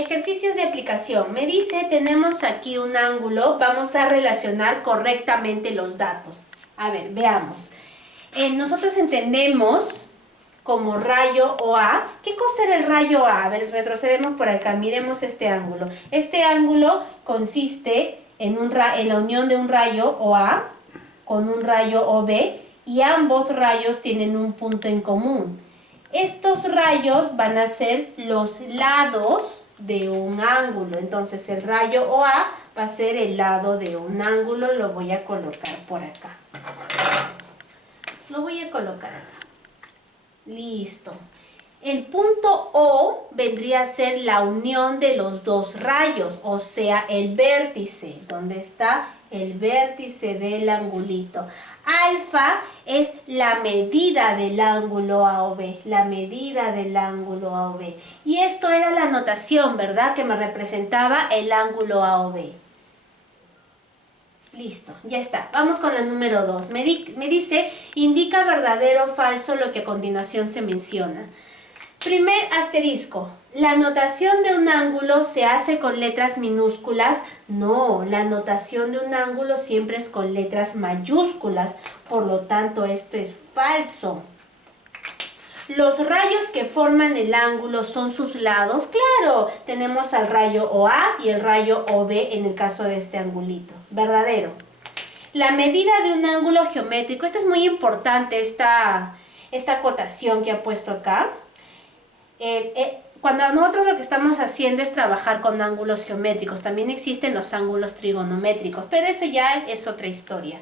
Ejercicios de aplicación. Me dice, tenemos aquí un ángulo, vamos a relacionar correctamente los datos. A ver, veamos. Nosotros entendemos como rayo OA. ¿Qué cosa era el rayo A? A ver, retrocedemos por acá, miremos este ángulo. Este ángulo consiste en la unión de un rayo OA con un rayo OB y ambos rayos tienen un punto en común. Estos rayos van a ser los lados de un ángulo. Entonces el rayo OA va a ser el lado de un ángulo. Lo voy a colocar por acá. Lo voy a colocar acá. Listo. El punto O vendría a ser la unión de los dos rayos, o sea, el vértice. ¿Dónde está el vértice del angulito? Alfa es la medida del ángulo AOB, la medida del ángulo AOB. Y esto era la notación, ¿verdad? Que me representaba el ángulo AOB. Listo, ya está. Vamos con la número 2. Me dice, indica verdadero o falso lo que a continuación se menciona. Primer asterisco. ¿La notación de un ángulo se hace con letras minúsculas? No, la notación de un ángulo siempre es con letras mayúsculas. Por lo tanto, esto es falso. ¿Los rayos que forman el ángulo son sus lados? Claro, tenemos al rayo OA y el rayo OB en el caso de este angulito. Verdadero. La medida de un ángulo geométrico, esta es muy importante, esta acotación que ha puesto acá. Cuando nosotros lo que estamos haciendo es trabajar con ángulos geométricos, también existen los ángulos trigonométricos, pero eso ya es otra historia.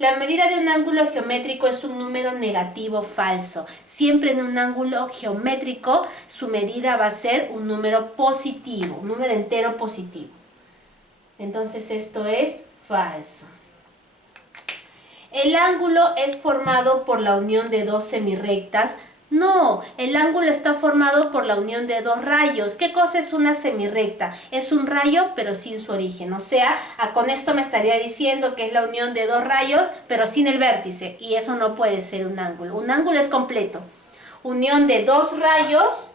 La medida de un ángulo geométrico es un número negativo falso. Siempre en un ángulo geométrico su medida va a ser un número positivo, un número entero positivo. Entonces esto es falso. ¿El ángulo es formado por la unión de dos semirrectas? No, el ángulo está formado por la unión de dos rayos. ¿Qué cosa es una semirrecta? Es un rayo pero sin su origen. O sea, con esto me estaría diciendo que es la unión de dos rayos pero sin el vértice. Y eso no puede ser un ángulo. Un ángulo es completo. Unión de dos rayos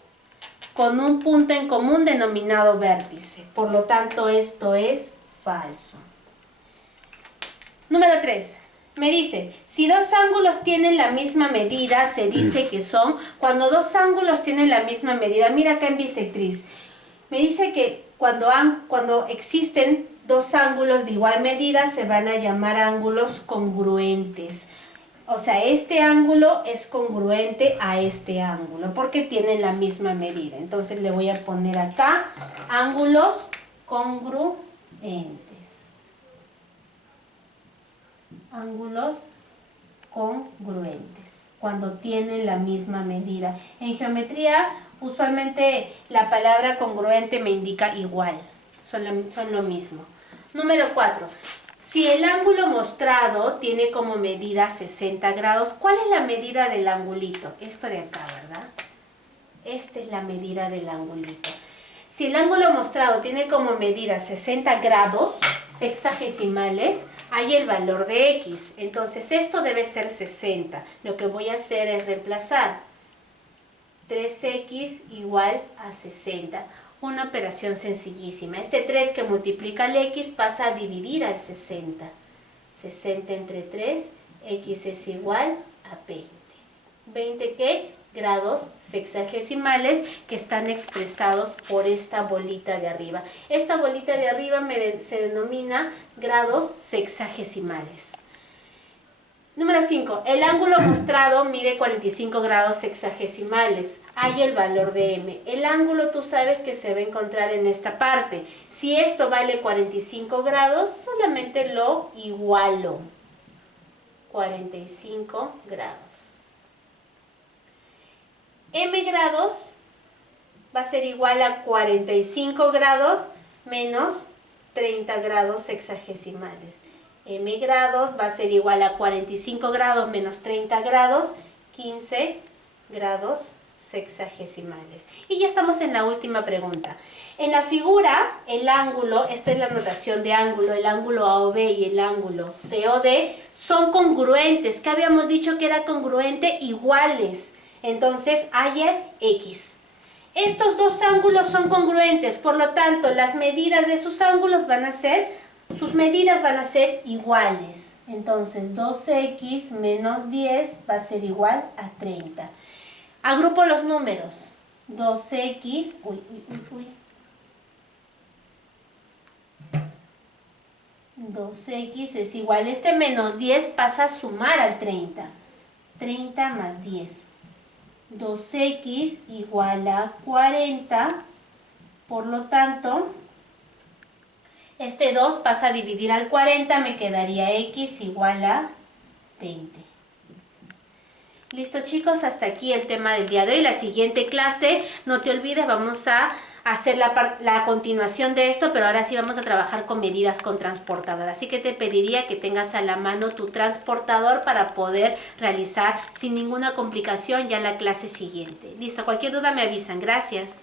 con un punto en común denominado vértice. Por lo tanto, esto es falso. Número 3. Me dice, si dos ángulos tienen la misma medida, se dice que son, cuando dos ángulos tienen la misma medida, mira acá en bisectriz, me dice que cuando existen dos ángulos de igual medida, se van a llamar ángulos congruentes. O sea, este ángulo es congruente a este ángulo, porque tienen la misma medida. Entonces le voy a poner acá, ángulos congruentes. Ángulos congruentes, cuando tienen la misma medida. En geometría, usualmente la palabra congruente me indica igual, son lo mismo. Número 4. Si el ángulo mostrado tiene como medida 60 grados, ¿cuál es la medida del angulito? Esto de acá, ¿verdad? Esta es la medida del angulito. Si el ángulo mostrado tiene como medida 60 grados sexagesimales, hay el valor de X. Entonces esto debe ser 60. Lo que voy a hacer es reemplazar 3X igual a 60. Una operación sencillísima. Este 3 que multiplica el X pasa a dividir al 60. 60 entre 3, X es igual a 20. ¿20 qué? Grados sexagesimales que están expresados por esta bolita de arriba. Esta bolita de arriba se denomina grados sexagesimales. Número 5. El ángulo mostrado mide 45 grados sexagesimales. Hay el valor de M. El ángulo tú sabes que se va a encontrar en esta parte. Si esto vale 45 grados, solamente lo igualo. 45 grados. M grados va a ser igual a 45 grados menos 30 grados sexagesimales. M grados va a ser igual a 45 grados menos 30 grados, 15 grados sexagesimales. Y ya estamos en la última pregunta. En la figura, el ángulo, esta es la notación de ángulo, el ángulo AOB y el ángulo COD son congruentes. ¿Qué habíamos dicho que era congruente? Iguales. Entonces, haya X. Estos dos ángulos son congruentes, por lo tanto, las medidas de sus ángulos van a ser, sus medidas van a ser iguales. Entonces, 2x menos 10 va a ser igual a 30. Agrupo los números. 2x, 2x es igual, este menos 10 pasa a sumar al 30. 30 más 10. 2x igual a 40, por lo tanto, este 2 pasa a dividir al 40, me quedaría x igual a 20. Listo chicos, hasta aquí el tema del día de hoy. La siguiente clase, no te olvides, vamos a hacer la continuación de esto, pero ahora sí vamos a trabajar con medidas con transportador. Así que te pediría que tengas a la mano tu transportador para poder realizar sin ninguna complicación ya la clase siguiente. Listo, cualquier duda me avisan. Gracias.